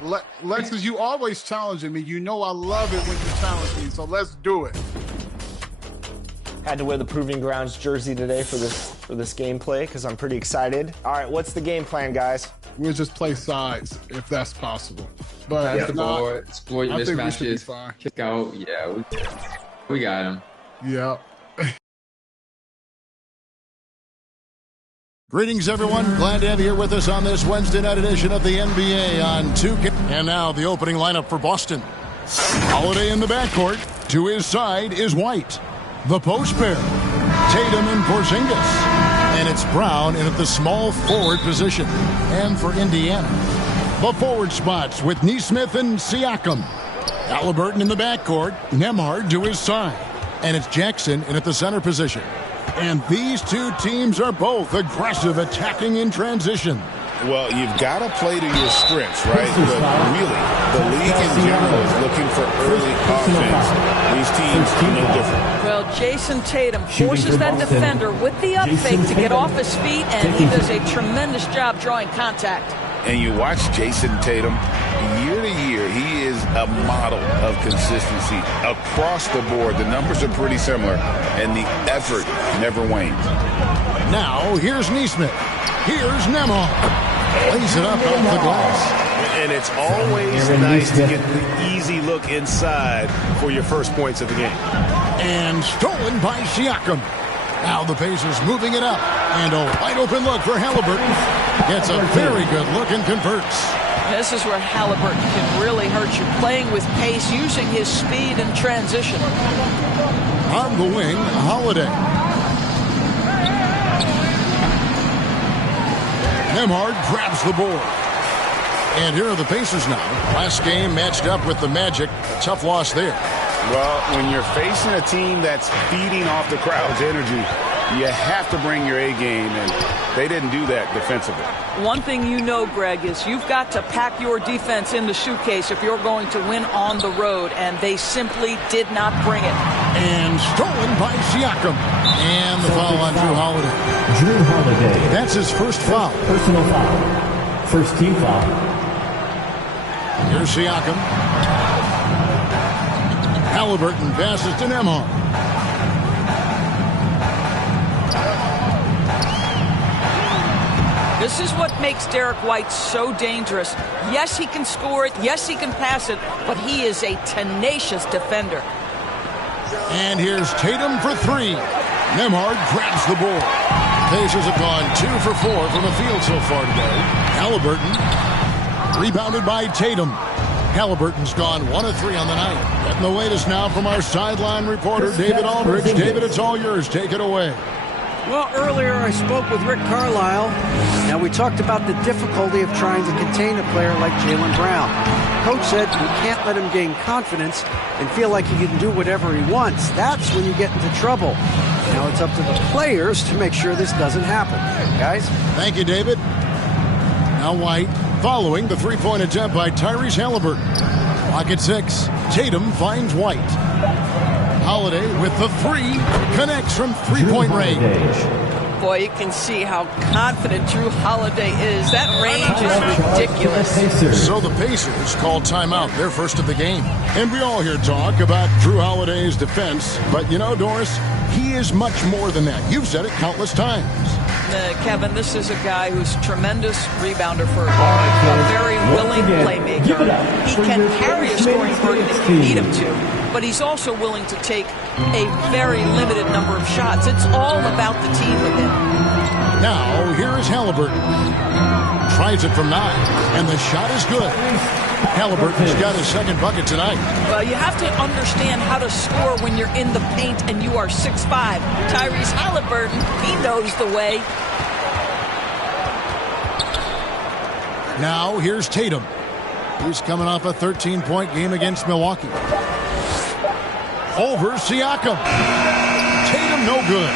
Lexus, you always challenging me. You know I love it when you challenge me, so let's do it. Had to wear the Proving Grounds jersey today for this gameplay because I'm pretty excited. All right, what's the game plan, guys? We'll just play sides if that's possible. But Pass the ball, exploit mismatches, kick out. Yeah, we got him. Yeah. Greetings, everyone. Glad to have you here with us on this Wednesday night edition of the NBA on 2K. And now the opening lineup for Boston. Holiday in the backcourt. To his side is White. The post pair, Tatum and Porzingis. And it's Brown in at the small forward position. And for Indiana, the forward spots with Nesmith and Siakam. Halliburton in the backcourt, Nembhard to his side. And it's Jackson in at the center position. And these two teams are both aggressive, attacking in transition. Well, you've got to play to your strengths, right? But really, the league in general is looking for early offense. These teams are no different. Well, Jason Tatum forces that defender with the up fake to get off his feet, and he does a tremendous job drawing contact. And you watch Jason Tatum, year to year, he is a model of consistency across the board. The numbers are pretty similar, and the effort never wanes. Now, here's Nesmith. Here's Nembhard. Lays it up off the glass. And it's always nice to get the easy look inside for your first points of the game. And stolen by Siakam. Now the Pacers moving it up. And a wide open look for Halliburton. Gets a very good look and converts. This is where Halliburton can really hurt you, playing with pace, using his speed in transition. On the wing, Holiday. Nembhard grabs the board. And here are the Pacers now. Last game matched up with the Magic. A tough loss there. Well, when you're facing a team that's feeding off the crowd's energy, you have to bring your A game, and they didn't do that defensively. One thing you know, Greg, is you've got to pack your defense in the suitcase if you're going to win on the road, and they simply did not bring it. And stolen by Siakam. And the foul on Drew Holiday. Drew Holiday. That's his first foul. Personal foul. First team foul. Here's Siakam. Halliburton passes to Nembhard. This is what makes Derek White so dangerous. Yes, he can score it. Yes, he can pass it. But he is a tenacious defender. And here's Tatum for three. Nembhard grabs the board. Pacers have gone 2 for 4 from the field so far today. Halliburton rebounded by Tatum. Halliburton's gone 1 of 3 on the night. Getting the latest now from our sideline reporter, David Aldridge. David, it's all yours. Take it away. Well, earlier I spoke with Rick Carlisle. Now we talked about the difficulty of trying to contain a player like Jaylen Brown. Coach said you can't let him gain confidence and feel like he can do whatever he wants. That's when you get into trouble. Now it's up to the players to make sure this doesn't happen. Guys? Thank you, David. Now White following the three-point attempt by Tyrese Halliburton. Clock at 6. Tatum finds White. Holiday with the three. Connects from three-point range. Boy, you can see how confident Drew Holiday is. That range is ridiculous. So the Pacers call timeout, their first of the game. And we all hear talk about Drew Holiday's defense. But you know, Doris, he is much more than that. You've said it countless times. Kevin, this is a guy who's a tremendous rebounder for a very willing playmaker. He can carry a scoring burden if you need him to. But he's also willing to take a very limited number of shots. It's all about the team with him. Now, here is Halliburton. Tries it from 9, and the shot is good. Halliburton's got his second bucket tonight. Well, you have to understand how to score when you're in the paint and you are 6'5". Tyrese Halliburton, he knows the way. Now, here's Tatum. He's coming off a 13-point game against Milwaukee. Over Siakam. Tatum no good.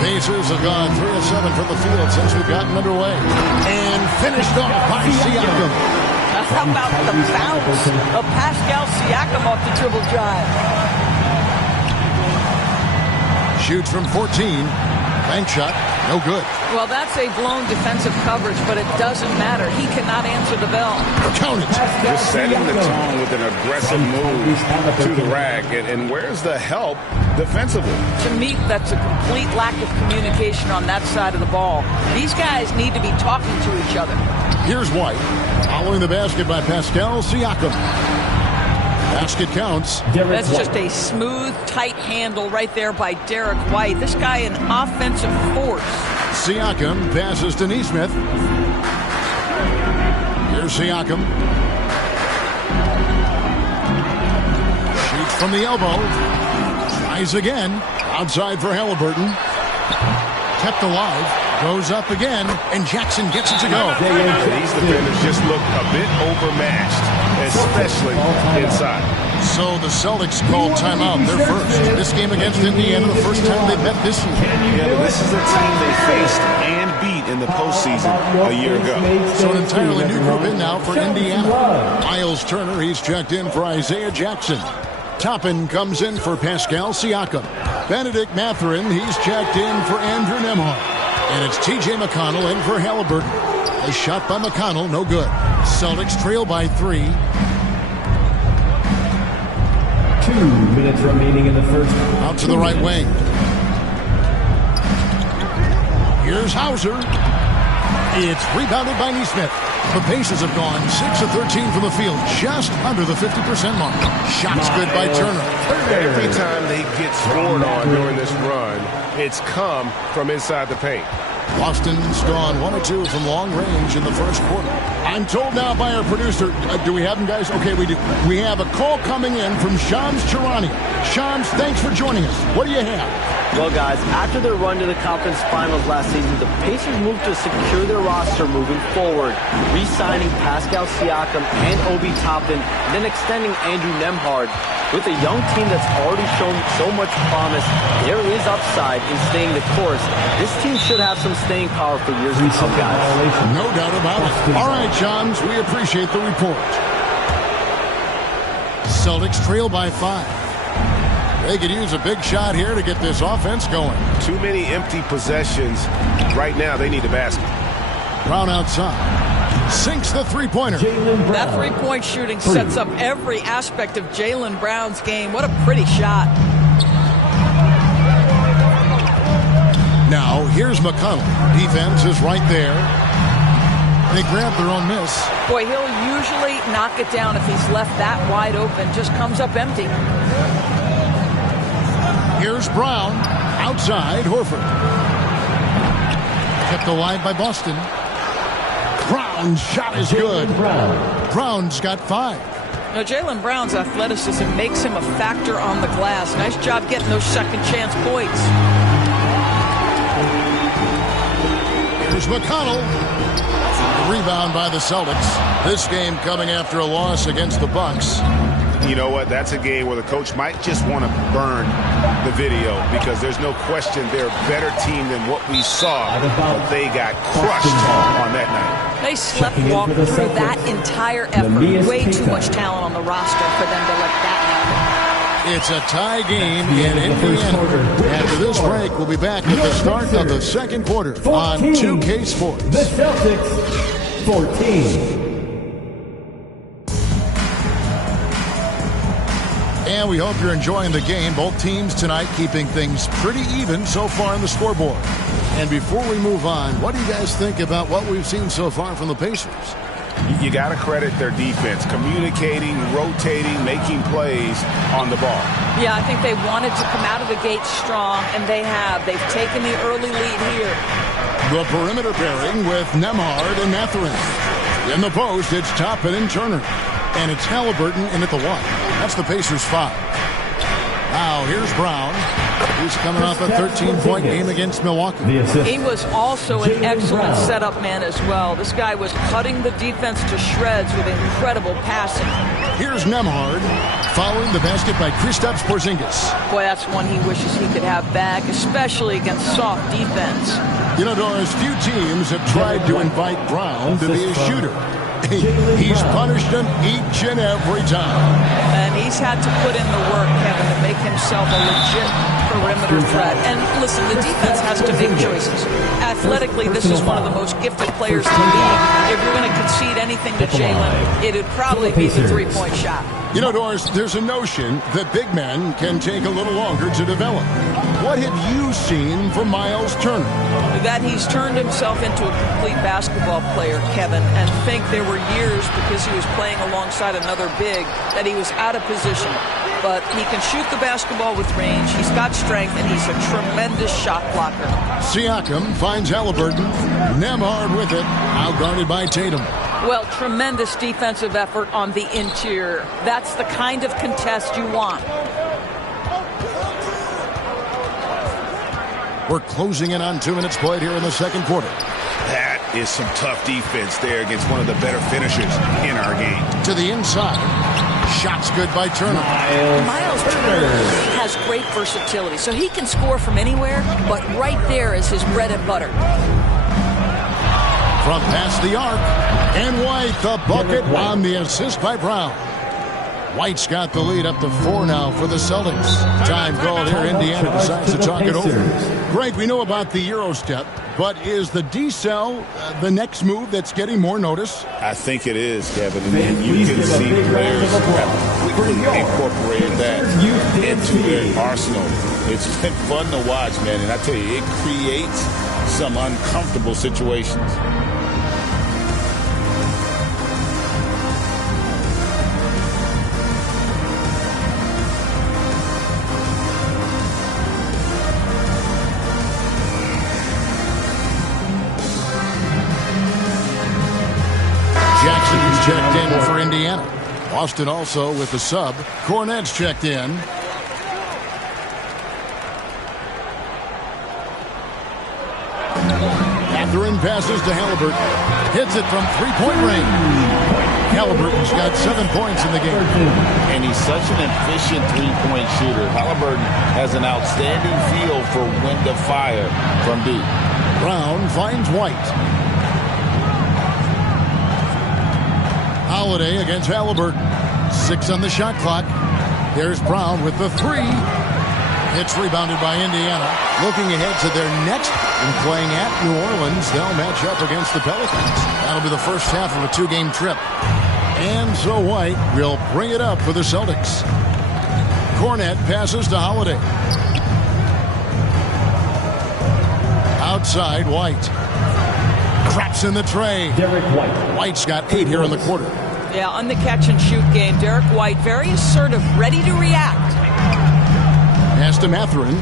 Pacers have gone 3 of 7 from the field since we've gotten underway. And finished off by Siakam. How about the bounce of Pascal Siakam off the dribble drive? Shoots from 14. Bank shot. No good. Well, that's a blown defensive coverage, but it doesn't matter. He cannot answer the bell. Count it. Just setting the tone with an aggressive move to the rack. And where's the help defensively? To me, that's a complete lack of communication on that side of the ball. These guys need to be talking to each other. Here's White. Following the basket by Pascal Siakam. Basket counts. That's just a smooth, tight handle right there by Derek White. This guy an offensive force. Siakam passes to Neesmith. Here's Siakam. Shoots from the elbow. Tries again. Outside for Halliburton. Kept alive. Goes up again, and Jackson gets it to go. These defenders just look a bit overmatched, especially inside. So the Celtics called timeout. They're first. This game against Indiana, the first time they met this year. Yeah, but this is a team they faced and beat in the postseason a year ago. So an entirely new group in now for Indiana. Miles Turner, he's checked in for Isaiah Jackson. Toppin comes in for Pascal Siakam. Benedict Mathurin, he's checked in for Andrew Nembhard. And it's T.J. McConnell in for Halliburton. A shot by McConnell, no good. Celtics trail by 3. 2 minutes remaining in the first. Out to the right wing. Here's Hauser. It's rebounded by Neesmith. The Pacers have gone 6 of 13 from the field, just under the 50% mark. Shots good by Turner. Every time they get scored on during this run, it's come from inside the paint. Boston's gone 1 or 2 from long range in the first quarter. I'm told now by our producer, do we have them, guys? Okay, we do. We have a call coming in from Shams Charania. Shams, thanks for joining us. What do you have? Well, guys, after their run to the conference finals last season, the Pacers moved to secure their roster moving forward, re-signing Pascal Siakam and Obi Toppin, then extending Andrew Nembhard. With a young team that's already shown so much promise, there is upside in staying the course. This team should have some staying power for years to come, guys. No doubt about it. All right, Shams, we appreciate the report. Celtics trail by 5. They could use a big shot here to get this offense going. Too many empty possessions. Right now, they need a basket. Brown outside. Sinks the three-pointer. That three-point shooting sets up every aspect of Jaylen Brown's game. What a pretty shot. Now, here's McConnell. Defense is right there. They grab their own miss. Boy, he'll usually knock it down if he's left that wide open. Just comes up empty. Here's Brown. Outside, Horford. Kept alive by Boston. Brown's shot is good. Brown's got 5. Now, Jaylen Brown's athleticism makes him a factor on the glass. Nice job getting those second chance points. Here's McConnell. The rebound by the Celtics. This game coming after a loss against the Bucks. You know what? That's a game where the coach might just want to burn the video because there's no question they're a better team than what we saw, but they got crushed on that night. They sleptwalked through that entire effort. Way too much talent on the roster for them to let that happen. It's a tie game in Indiana. After this break, we'll be back at the start of the second quarter on 2K Sports. The Celtics, 14. And we hope you're enjoying the game. Both teams tonight keeping things pretty even so far on the scoreboard. And before we move on, what do you guys think about what we've seen so far from the Pacers? You got to credit their defense, communicating, rotating, making plays on the ball. Yeah, I think they wanted to come out of the gate strong, and they have. They've taken the early lead here. The perimeter pairing with Nembhard and Mathurin. In the post, it's Toppin and Turner. And it's Halliburton in at the 1. That's the Pacers' 5. Now, here's Brown. He's coming off a 13-point game against Milwaukee. He was also an excellent setup man as well. This guy was cutting the defense to shreds with incredible passing. Here's Nembhard, following the basket by Kristaps Porzingis. Boy, that's one he wishes he could have back, especially against soft defense. You know, Doris, few teams have tried to invite Brown to be a shooter. He's punished them each and every time. And he's had to put in the work, Kevin, to make himself a legit perimeter threat. And listen, the defense has to make choices. Athletically, this is one of the most gifted players in the league. If you're going to concede anything to Jalen, it would probably be the three-point shot. You know, Doris, there's a notion that big men can take a little longer to develop. What have you seen from Miles Turner? That he's turned himself into a complete basketball player, Kevin, and think there were years because he was playing alongside another big that he was out of position. But he can shoot the basketball with range, he's got strength, and he's a tremendous shot blocker. Siakam finds Halliburton. Nembhard with it, outguarded by Tatum. Well, tremendous defensive effort on the interior. That's the kind of contest you want. We're closing in on 2 minutes played here in the second quarter. That is some tough defense there against one of the better finishers in our game. To the inside. Shots good by Turner. Miles Turner has great versatility, so he can score from anywhere, but right there is his bread and butter. From past the arc, and White the bucket on the assist by Brown. White's got the lead up to 4 now for the Celtics. Time called here. Indiana decides to talk it over. Greg, we know about the Euro step, but is the decel the next move that's getting more notice? I think it is, Kevin. And you can see players have quickly incorporated that into their arsenal. It's been fun to watch, man. And I tell you, it creates some uncomfortable situations. Jackson's checked in for Indiana. Boston also with the sub. Cornette's checked in. Mathurin passes to Halliburton. Hits it from three-point range. Halliburton's got 7 points in the game. And he's such an efficient three-point shooter. Halliburton has an outstanding feel for when to fire from deep. Brown finds White. Holiday against Halliburton. 6 on the shot clock. There's Brown with the 3. It's rebounded by Indiana. Looking ahead to their next and playing at New Orleans, they'll match up against the Pelicans. That'll be the first half of a 2-game trip. And so White will bring it up for the Celtics. Cornette passes to Holiday. Outside, White. Craps in the tray. Derek White. White's got 8 here in the quarter. Yeah, on the catch-and-shoot game, Derek White very assertive, ready to react. Pass to Mathurin.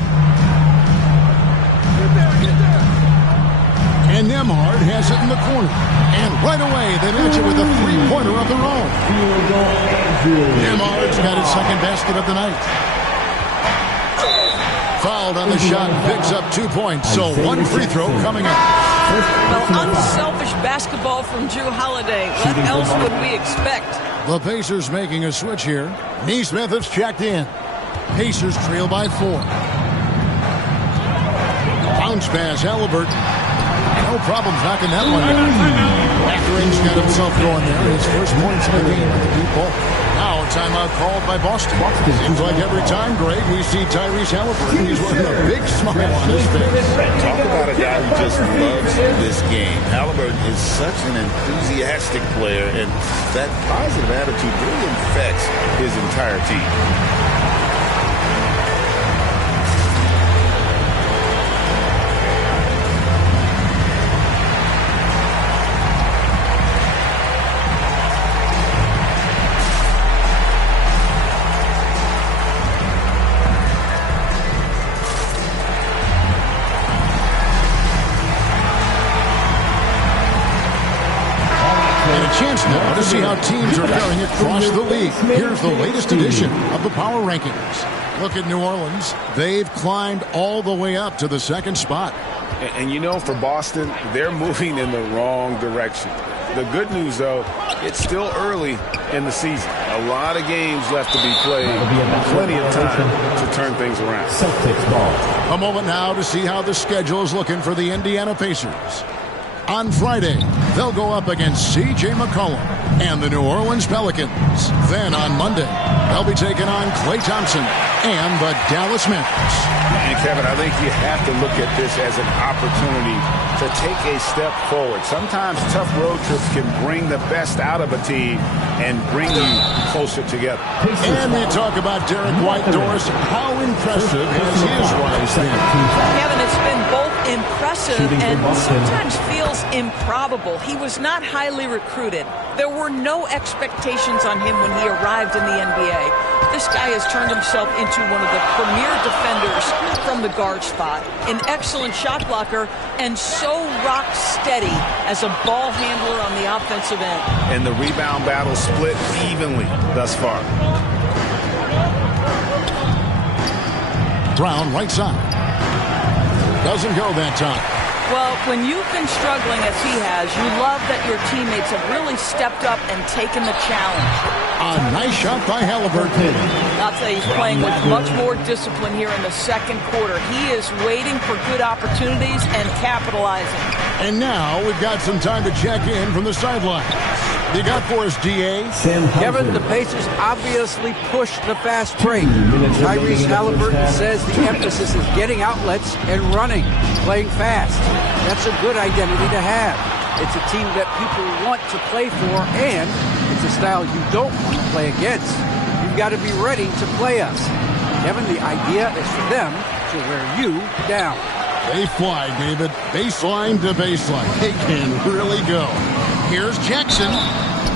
And Nembhard has it in the corner. And right away, they match it with a three-pointer of their own. Nembhard's got his second basket of the night. Fouled on the shot, picks up 2 points. So 1 free throw coming up. Well, unselfish basketball from Drew Holiday. What else would we expect? The Pacers making a switch here. Neesmith has checked in. Pacers trail by 4. Bounce pass, Halliburton. No problems knocking that one down. Mathurin's got himself going there. His first points in the game with the deep ball. Now a timeout called by Boston. Seems like every time, Greg, we see Tyrese Halliburton. He's wearing a big smile on his face. Talk about a guy who just loves this game. Halliburton is such an enthusiastic player, and that positive attitude really infects his entire team. Chance now to see how teams are faring across the league. Here's the latest edition of the Power Rankings. Look at New Orleans. They've climbed all the way up to the 2nd spot. And you know, for Boston, they're moving in the wrong direction. The good news, though, it's still early in the season. A lot of games left to be played. Plenty of time to turn things around. Celtics ball. A moment now to see how the schedule is looking for the Indiana Pacers. On Friday, they'll go up against C.J. McCollum and the New Orleans Pelicans. Then on Monday, they'll be taking on Klay Thompson and the Dallas Mavericks. And Kevin, I think you have to look at this as an opportunity to take a step forward. Sometimes tough road trips can bring the best out of a team and bring you closer together. And we talk about Derek White, Doris. How impressive has his rise been? Kevin, it's been both impressive and sometimes feels improbable. He was not highly recruited. There were no expectations on him when he arrived in the NBA. This guy has turned himself into one of the premier defenders from the guard spot, an excellent shot blocker, and so rock steady as a ball handler on the offensive end. And the rebound battle split evenly thus far. Brown, right side. Doesn't go that time. Well, when you've been struggling as he has, you love that your teammates have really stepped up and taken the challenge. A nice shot by Halliburton. I'll say he's playing with much more discipline here in the second quarter. He is waiting for good opportunities and capitalizing. And now we've got some time to check in from the sideline. You got for us, D.A.? Kevin, the Pacers obviously pushed the fast break. Tyrese Halliburton says the emphasis is getting outlets and running, playing fast. That's a good identity to have. It's a team that people want to play for, and it's a style you don't want to play against. You've got to be ready to play us. Kevin, the idea is for them to wear you down. They fly, David. Baseline to baseline. They can really go. Here's Jackson.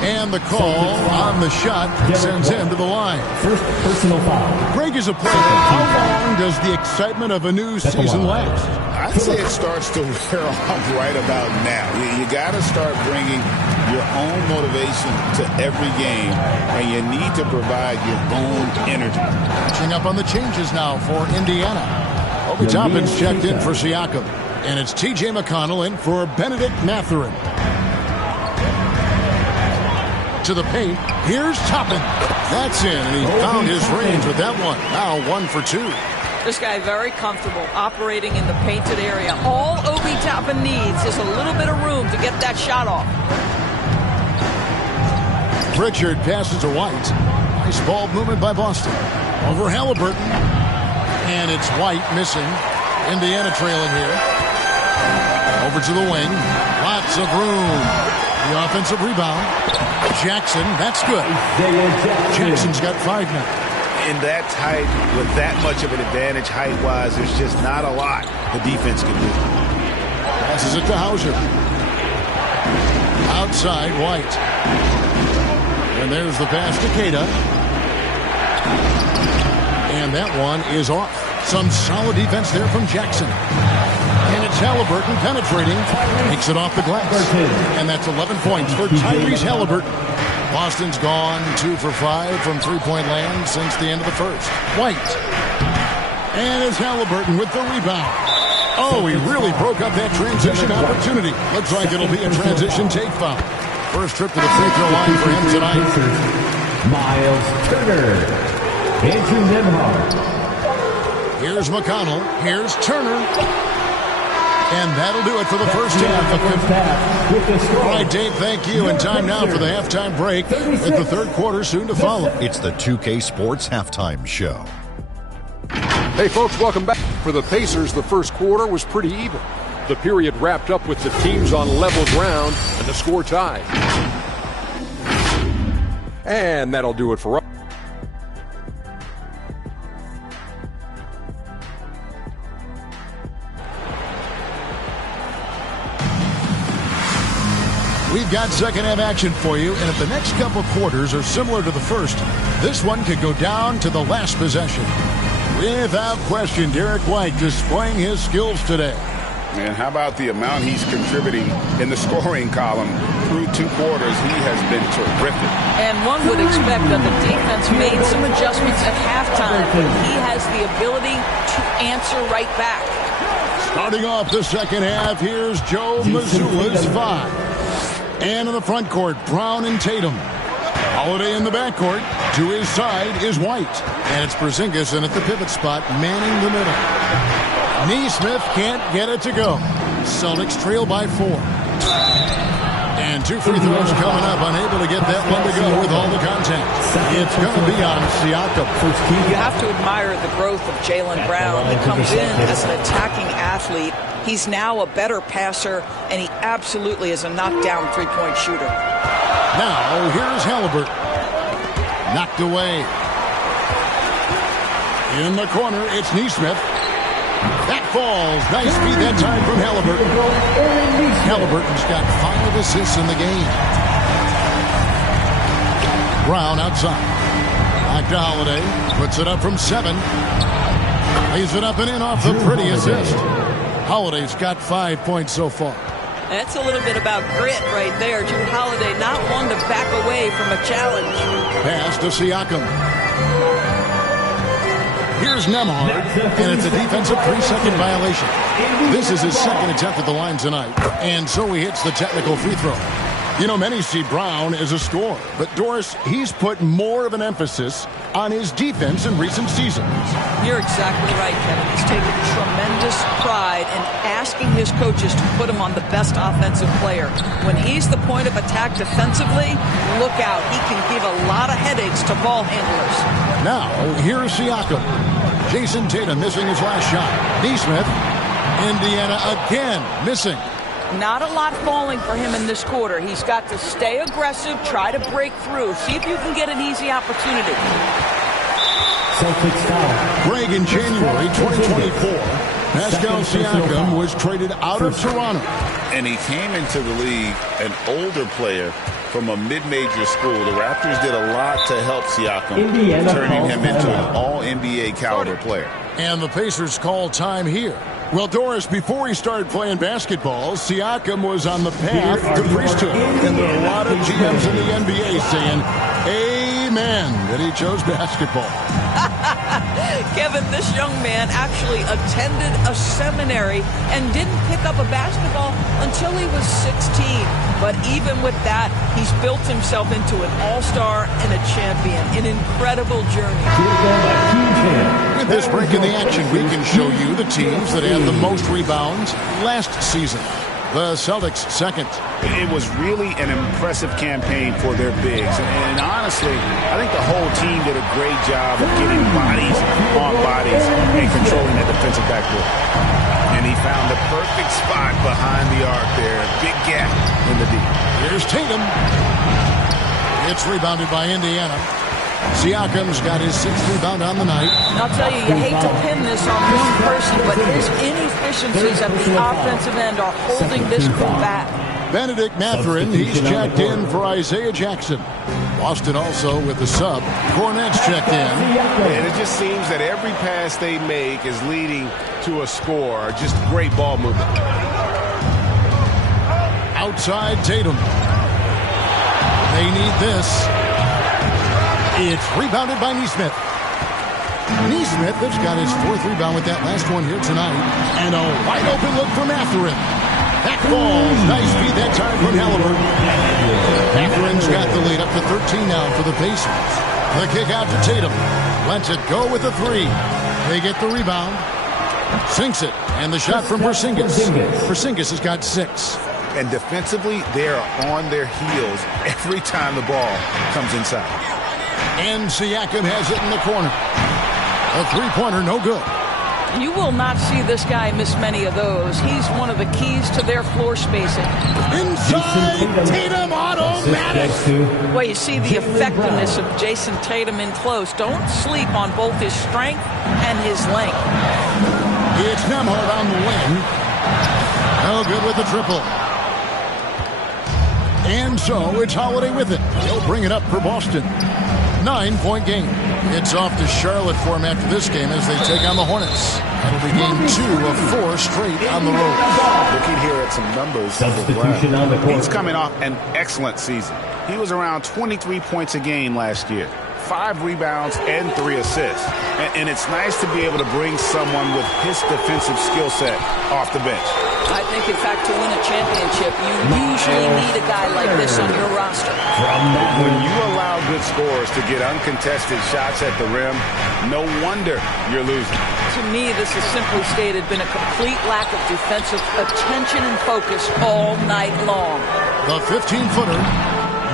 And the call on the shot sends him to the line. First personal foul. Greg is a player. How long does the excitement of a new season last? I'd say it starts to wear off right about now. You got to start bringing your own motivation to every game, and you need to provide your own energy. Catching up on the changes now for Indiana. Obi Toppin's checked in for Siakam, and it's T.J. McConnell in for Benedict Mathurin. To the paint, here's Toppin. That's in, and he found his range with that one. Now 1 for 2. This guy very comfortable operating in the painted area. All Obi Toppin needs is a little bit of room to get that shot off. Pritchard passes to White. Nice ball movement by Boston. Over Halliburton. And it's White missing. Indiana trailing here. Over to the wing. Lots of room. The offensive rebound. Jackson, that's good. Jackson's got 5 now. In that tight, with that much of an advantage height-wise, there's just not a lot the defense can do. Passes it to Hauser. Outside, White. And there's the pass to Queta. And that one is off. Some solid defense there from Jackson. And it's Halliburton penetrating. Makes it off the glass. And that's 11 points for Tyrese Halliburton. Boston's gone 2 for 5 from three-point land since the end of the first. White. And it's Halliburton with the rebound. Oh, he really broke up that transition opportunity. Looks like it'll be a transition take foul. First trip to the free throw line for him tonight. Miles Turner. Andrew Nembhard. Here's McConnell. Here's Turner. And that'll do it for the first half. All right, Dave, thank you. And time now for the halftime break with the third quarter soon to follow. It's the 2K Sports Halftime Show. Hey, folks, welcome back. For the Pacers, the first quarter was pretty even. The period wrapped up with the teams on level ground and the score tied. And that'll do it for us. We've got second half action for you, and if the next couple quarters are similar to the first, this one could go down to the last possession. Without question, Derek White displaying his skills today. And how about the amount he's contributing in the scoring column through 2 quarters? He has been terrific. And one would expect that the defense made some adjustments at halftime, but he has the ability to answer right back. Starting off the second half, here's Joe Mazzulla's 5. And in the front court, Brown and Tatum. Holiday in the backcourt. To his side is White. And it's Porzingis in at the pivot spot, manning the middle. Neesmith can't get it to go. Celtics trail by 4. And 2 free throws coming up. Unable to get that one to go with all the contact. It's going to be on Siakam. You have to admire the growth of Jaylen Brown. He comes in as an attacking athlete. He's now a better passer, and he absolutely is a knockdown three-point shooter. Now, here's Halliburton. Knocked away. In the corner, it's Neesmith. That falls. Nice feed that time from Halliburton. Halliburton's got 5 assists in the game. Brown outside. Back to Holiday. Puts it up from 7. Lays it up and in off the pretty assist. Holiday's got 5 points so far. That's a little bit about grit right there. Drew Holiday not one to back away from a challenge. Pass to Siakam. Here's Nembhard, and it's a defensive 3-second violation. This is his second attempt at the line tonight, and so he hits the technical free throw. You know, many see Brown as a scorer, but Doris, he's put more of an emphasis on his defense in recent seasons. You're exactly right, Kevin. He's taken tremendous pride in asking his coaches to put him on the best offensive player. When he's the point of attack defensively, look out. He can give a lot of headaches to ball handlers. Now, here's Siakam. Jason Tatum missing his last shot. Neesmith, Indiana again missing. Not a lot falling for him in this quarter. He's got to stay aggressive, try to break through, see if you can get an easy opportunity. Celtics foul. Greg, in January 2024, Pascal Siakam was traded out of Toronto. And he came into the league an older player from a mid-major school. The Raptors did a lot to help Siakam, turning him into an all-NBA caliber player. And the Pacers call time here. Well, Doris, before he started playing basketball, Siakam was on the path to priesthood. And there are a lot of GMs in the NBA saying, amen, that he chose basketball. Kevin, this young man actually attended a seminary and didn't pick up a basketball until he was 16. But even with that, he's built himself into an all-star and a champion. An incredible journey. With this break in the action, we can show you the teams that had the most rebounds last season. The Celtics second. It was really an impressive campaign for their bigs. And honestly, I think the whole team did a great job of getting bodies on bodies and controlling that defensive backboard. And he found the perfect spot behind the arc there. Big gap in the deep. Here's Tatum. It's rebounded by Indiana. Siakam's got his 6th rebound on the night. I'll tell you, you hate to pin this on one person, but his inefficiencies at the offensive end are holding this crew back. Benedict Mathurin, he's checked in for Isaiah Jackson. Boston also with the sub. Cornette's checked in. And it just seems that every pass they make is leading to a score. Just great ball movement. Outside Tatum. They need this. It's rebounded by Neesmith. Neesmith has got his 4th rebound with that last one here tonight. And a wide open look for Mathurin. That falls. Nice feed that time from Halliburton. Mathurin's got the lead up to 13 now for the Pacers. The kick out to Tatum. Lets it go with the 3. They get the rebound. Sinks it. And the shot from Porzingis. Porzingis has got 6. And defensively, they are on their heels every time the ball comes inside. And Siakam has it in the corner. A 3-pointer, no good. You will not see this guy miss many of those. He's one of the keys to their floor spacing. Inside, Tatum automatic. Well, you see the effectiveness of Jason Tatum in close. Don't sleep on both his strength and his length. It's Nembhard on the wing. No good with the triple. And so it's Holiday with it. He'll bring it up for Boston. 9-point game. It's off to Charlotte for him after this game as they take on the Hornets. That'll be game 2 of 4 straight on the road. Looking here at some numbers. Substitution on the court. He's coming off an excellent season. He was around 23 points a game last year. 5 rebounds and 3 assists. And it's nice to be able to bring someone with his defensive skill set off the bench. I think, in fact, to win a championship, you usually need a guy like this on your roster. When you allow good scorers to get uncontested shots at the rim, no wonder you're losing. To me, this has simply stated been a complete lack of defensive attention and focus all night long. The 15-footer,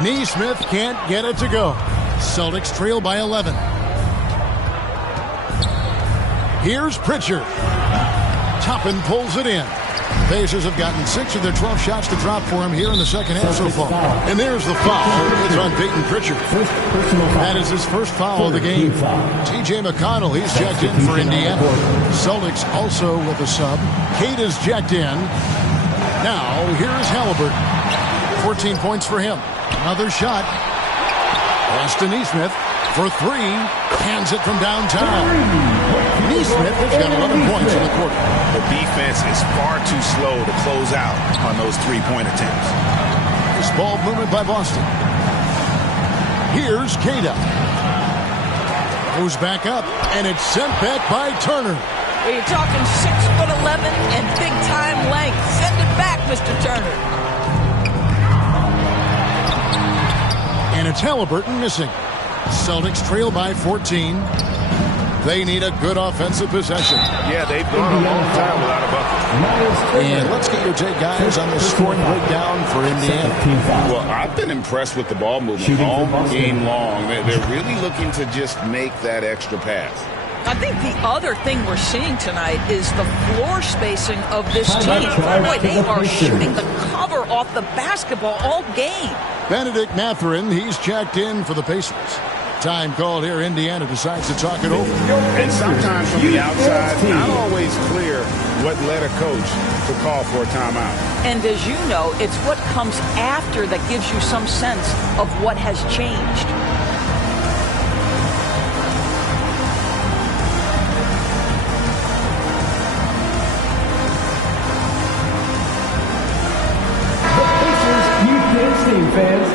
Neesmith can't get it to go. Celtics trail by 11. Here's Pritchard. Toppin pulls it in. Pacers have gotten 6 of their 12 shots to drop for him here in the second half so far. And there's the foul. It's on Peyton Pritchard. That is his first foul of the game. T.J. McConnell, he's checked in for Indiana. Celtics also with a sub. Cade is checked in. Now, here's Halliburton. 14 points for him. Another shot. Pass to Neesmith for 3. Hands it from downtown. Neesmith has got 11 points in the quarter. The defense is far too slow to close out on those three-point attempts. This ball movement by Boston. Here's Cada. Goes back up, and it's sent back by Turner. You're talking 6'11" and big-time length. Send it back, Mr. Turner. And it's Halliburton missing. Celtics trail by 14. They need a good offensive possession. Yeah, they've gone a long time without a bucket. And let's get your take, guys, on the scoring breakdown for Indiana. Well, I've been impressed with the ball movement all game long. They're really looking to just make that extra pass. I think the other thing we're seeing tonight is the floor spacing of this team. Boy, they are shooting the cover off the basketball all game. Benedict Mathurin, he's checked in for the Pacers. Time called here. Indiana decides to talk it over. And sometimes from the outside, not always clear what led a coach to call for a timeout. And as you know, it's what comes after that gives you some sense of what has changed. The Pacers Youth Dance Team fans.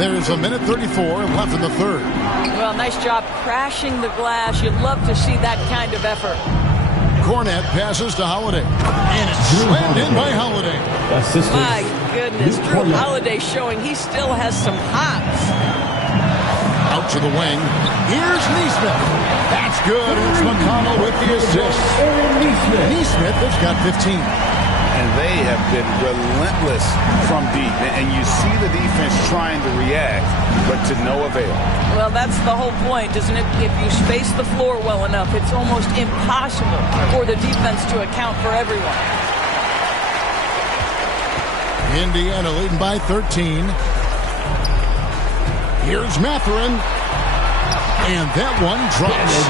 There's a minute 34 left in the third. Well, nice job crashing the glass. You'd love to see that kind of effort. Cornette passes to Holiday. And it's slammed in by Holiday. My goodness, Drew Holiday showing he still has some hops. Out to the wing. Here's Neesmith. That's good. It's McConnell with the assist. Neesmith has got 15. And they have been relentless from deep. And you see the defense trying to react, but to no avail. Well, that's the whole point, isn't it? If you space the floor well enough, it's almost impossible for the defense to account for everyone. Indiana leading by 13. Here's Mathurin. And that one drops.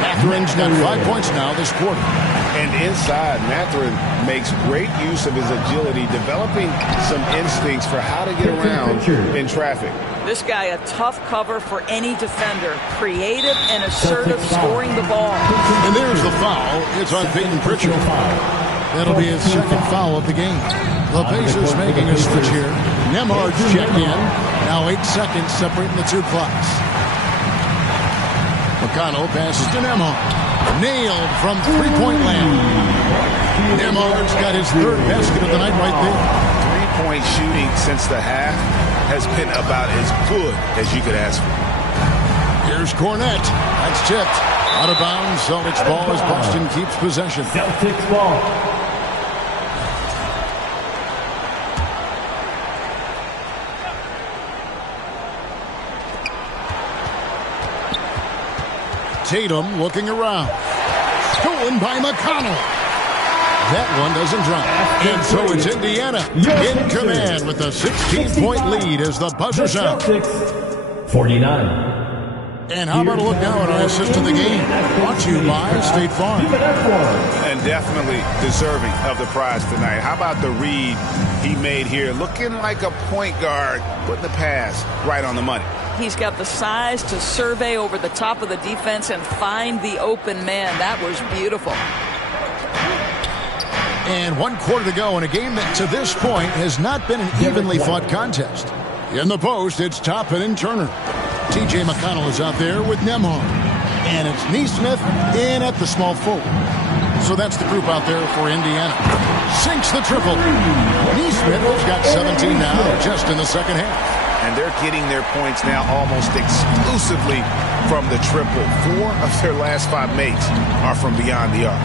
Mathurin's got 5 points now this quarter. And inside, Mathurin makes great use of his agility, developing some instincts for how to get around in traffic. This guy, a tough cover for any defender. Creative and assertive, scoring the ball. And there's the foul. It's on Peyton Pritchard. That'll be his second foul of the game. The Pacers making a switch here. Nemhard's checked in. Now 8 seconds separating the two clocks. McConnell passes to Nemhard. Nailed from three-point land. Nemhard's got his third basket of the night right there. Three-point shooting since the half has been about as good as you could ask for. Here's Cornette. That's tipped. Out of bounds. Celtics ball as Boston keeps possession. Celtics ball. Tatum looking around. Stolen by McConnell. That one doesn't drop. And so it's Indiana in command with a 16-point lead as the buzzer's out. 49. And how about a look now at our assist of the game? Brought to you by State Farm. And definitely deserving of the prize tonight. How about the read he made here? Looking like a point guard, putting the pass right on the money. He's got the size to survey over the top of the defense and find the open man. That was beautiful. And 1 quarter to go in a game that to this point has not been an evenly fought contest. In the post, it's Toppin and Turner. T.J. McConnell is out there with Nembhard. And it's Neesmith in at the small forward. So that's the group out there for Indiana. Sinks the triple. Neesmith has got 17 now just in the second half. And they're getting their points now almost exclusively from the triple. 4 of their last 5 makes are from beyond the arc.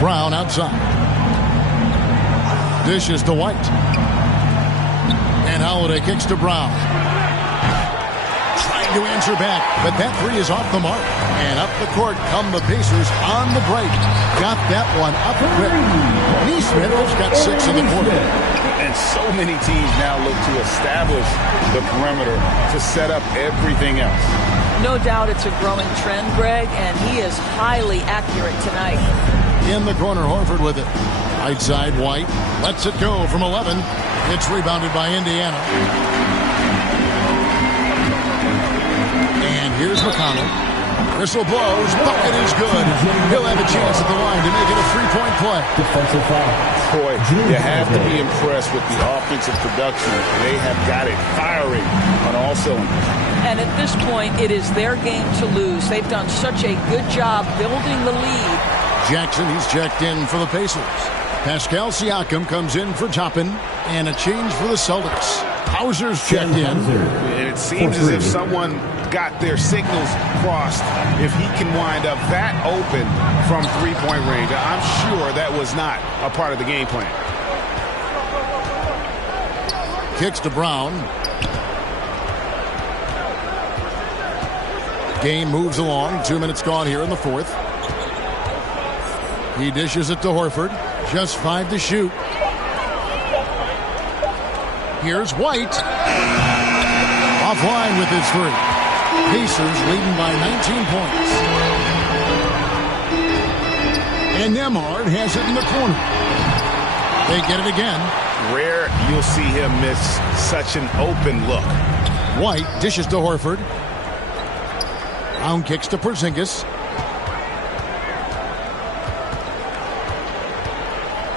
Brown outside. Dishes to White. And Holiday kicks to Brown. Trying to answer back, but that three is off the mark. And up the court come the Pacers on the break. Got that one up quick. Neesmith has got 6 in the quarter. And so many teams now look to establish the perimeter to set up everything else. No doubt it's a growing trend, Greg, and he is highly accurate tonight. In the corner, Horford with it. Right side, White. Lets it go from 11. It's rebounded by Indiana. And here's McConnell. Whistle blows. Bucket is good. He'll have a chance at the line to make it a three-point play. Defensive foul. Boy, you have to be impressed with the offensive production. They have got it firing on all cylinders. And at this point, it is their game to lose. They've done such a good job building the lead. Jackson, he's checked in for the Pacers. Pascal Siakam comes in for Toppin, and a change for the Celtics. Hauser's checked in. And it seems as if someone got their signals crossed. If he can wind up that open from three-point range, I'm sure that was not a part of the game plan. Kicks to Brown. Game moves along. 2 minutes gone here in the fourth. He dishes it to Horford. Just 5 to shoot. Here's White. Offline with his 3. Pacers leading by 19 points. And Nembhard has it in the corner. They get it again. Rare you'll see him miss such an open look. White dishes to Horford. Brown kicks to Porzingis.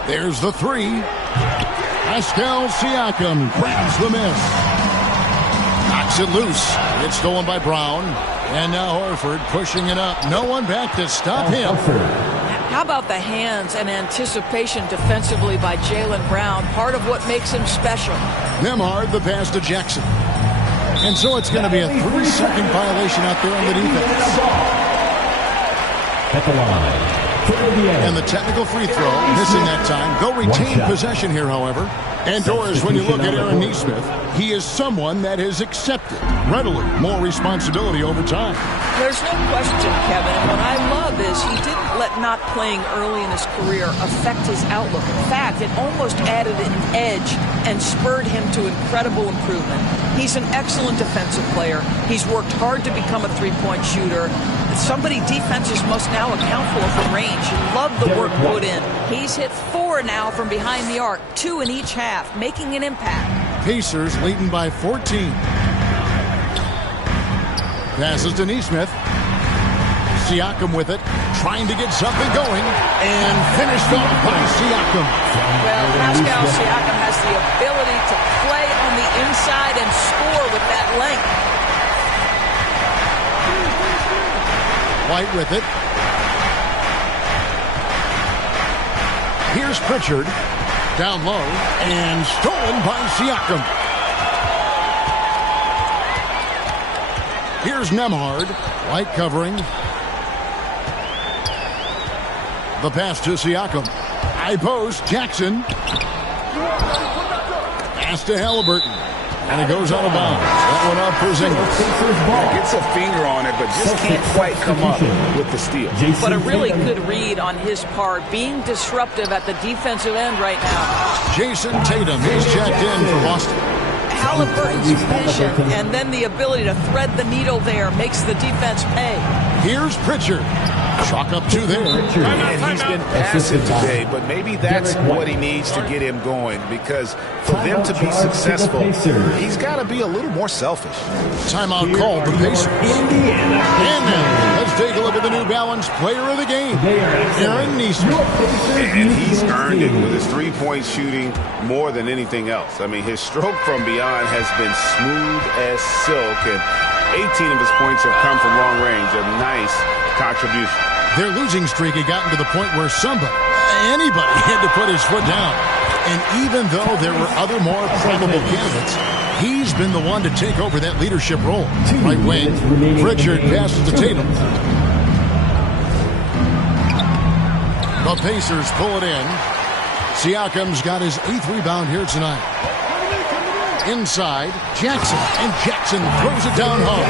There's the 3. Pascal Siakam grabs the miss. Knocks it loose. It's stolen by Brown. And now Horford pushing it up. No one back to stop him. How about the hands and anticipation defensively by Jaylen Brown? Part of what makes him special. Nembhard the pass to Jackson. And so it's going to be a 3-second violation out there on the defense. At the line. And the technical free throw, missing that time. They'll retain possession here, however. And Doris, when you look at Aaron Neesmith, he is someone that has accepted readily more responsibility over time. There's no question, Kevin. What I love is he didn't let not playing early in his career affect his outlook. In fact, it almost added an edge and spurred him to incredible improvement. He's an excellent defensive player. He's worked hard to become a three-point shooter. Somebody defenses must now account for range. Love the work put in. He's hit 4 now from behind the arc, 2 in each half, making an impact. Pacers leading by 14. Passes to Neesmith. Siakam with it, trying to get something going, and finished off by Siakam. Well, Pascal Siakam has the ability to play on the inside and score with that length. White with it. Here's Pritchard. Down low. And stolen by Siakam. Here's Nembhard. White covering. The pass to Siakam. High post. Jackson. Pass to Halliburton. And it goes out of bounds. That one up Porzingis. Gets a finger on it, but just can't quite come up with the steal. But a really good read on his part, being disruptive at the defensive end right now. Jason Tatum is checked in for Boston. Halliburton's vision and then the ability to thread the needle there makes the defense pay. Here's Pritchard. Chalk up 2 there. And he's been passive today, but maybe that's what he needs to get him going, because for them to be successful, he's got to be a little more selfish. Timeout called the Pacers. And now, let's take a look at the New Balance player of the game, Aaron Nesmith. And he's earned it with his three-point shooting more than anything else. I mean, his stroke from beyond has been smooth as silk, and 18 of his points have come from long range. A nice contribution. Their losing streak had gotten to the point where anybody had to put his foot down. And even though there were other more probable candidates, he's been the one to take over that leadership role. Right wing, Pritchard passes to Tatum. The Pacers pull it in. Siakam's got his 8th rebound here tonight. Inside, Jackson, and Jackson throws it down home.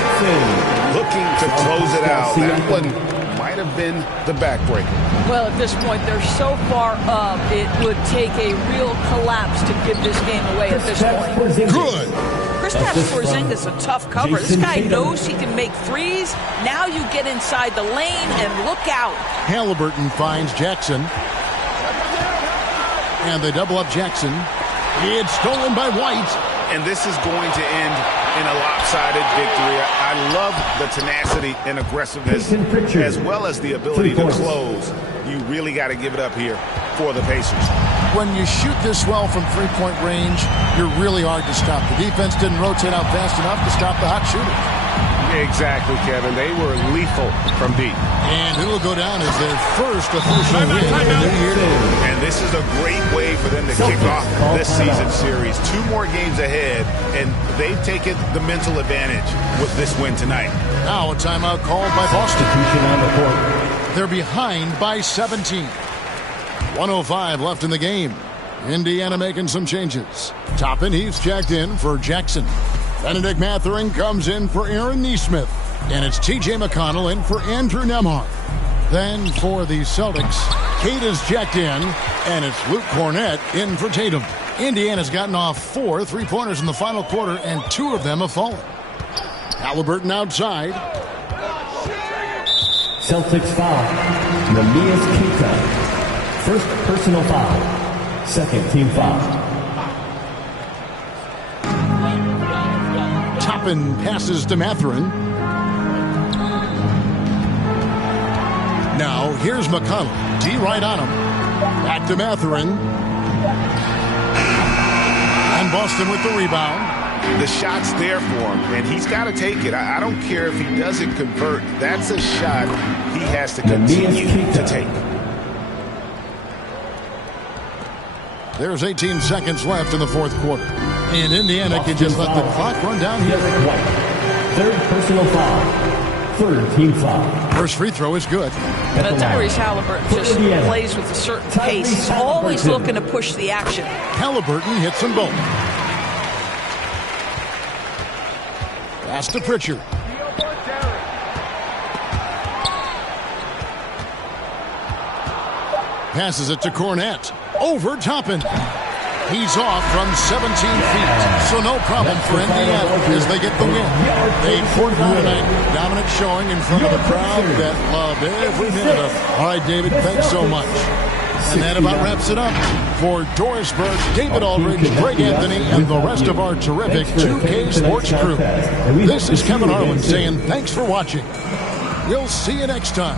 Looking to close it out. That one might have been the backbreaker. Well, at this point, they're so far up, it would take a real collapse to give this game away at this point. Good. Kristaps Porzingis a tough cover. This guy knows he can make threes. Now you get inside the lane and look out. Halliburton finds Jackson. And they double up Jackson. It's stolen by White. And this is going to end in a lopsided victory. I love the tenacity and aggressiveness, as well as the ability to close. You really got to give it up here for the Pacers. When you shoot this well from three-point range, you're really hard to stop. The defense didn't rotate out fast enough to stop the hot shooters. Exactly, Kevin. They were lethal from deep. And it'll go down as their first official win of the new year. And this is a great way for them to kick off this season series. 2 more games ahead, and they've taken the mental advantage with this win tonight. Now a timeout called by Boston. They're behind by 17. 1:05 left in the game. Indiana making some changes. Toppin, he's checked in for Jackson. Benedict Mathurin comes in for Aaron Nesmith. And it's T.J. McConnell in for Andrew Nembhard. Then for the Celtics, Cade is checked in, and it's Luke Cornett in for Tatum. Indiana's gotten off 4 3-pointers in the final quarter, and 2 of them have fallen. Halliburton outside. Celtics foul. Namias Queta. First personal foul. Second team foul. Toppin passes to Mathurin. Now, here's McConnell. D right on him. Back to Mathurin. And Boston with the rebound. The shot's there for him, and he's got to take it. I don't care if he doesn't convert. That's a shot he has to continue to take. There's 18 seconds left in the fourth quarter. And Indiana can just let the clock run down here. Third personal foul. Third team foul. First free throw is good. Tyrese Halliburton just plays with a certain pace. He's always looking to push the action. Halliburton hits them both. Pass to Pritchard. Passes it to Cornett. Over Toppin. He's off from 17 feet, so no problem for Indiana as they get the win. They poured down tonight. Dominant showing in front of a crowd that loved every minute of it. All right, David, thanks so much. And that about wraps it up. For Doris Burke, David Aldridge, Greg Anthony, and the rest of our terrific 2K Sports crew. This is Kevin Harlan saying thanks for watching. We'll see you next time.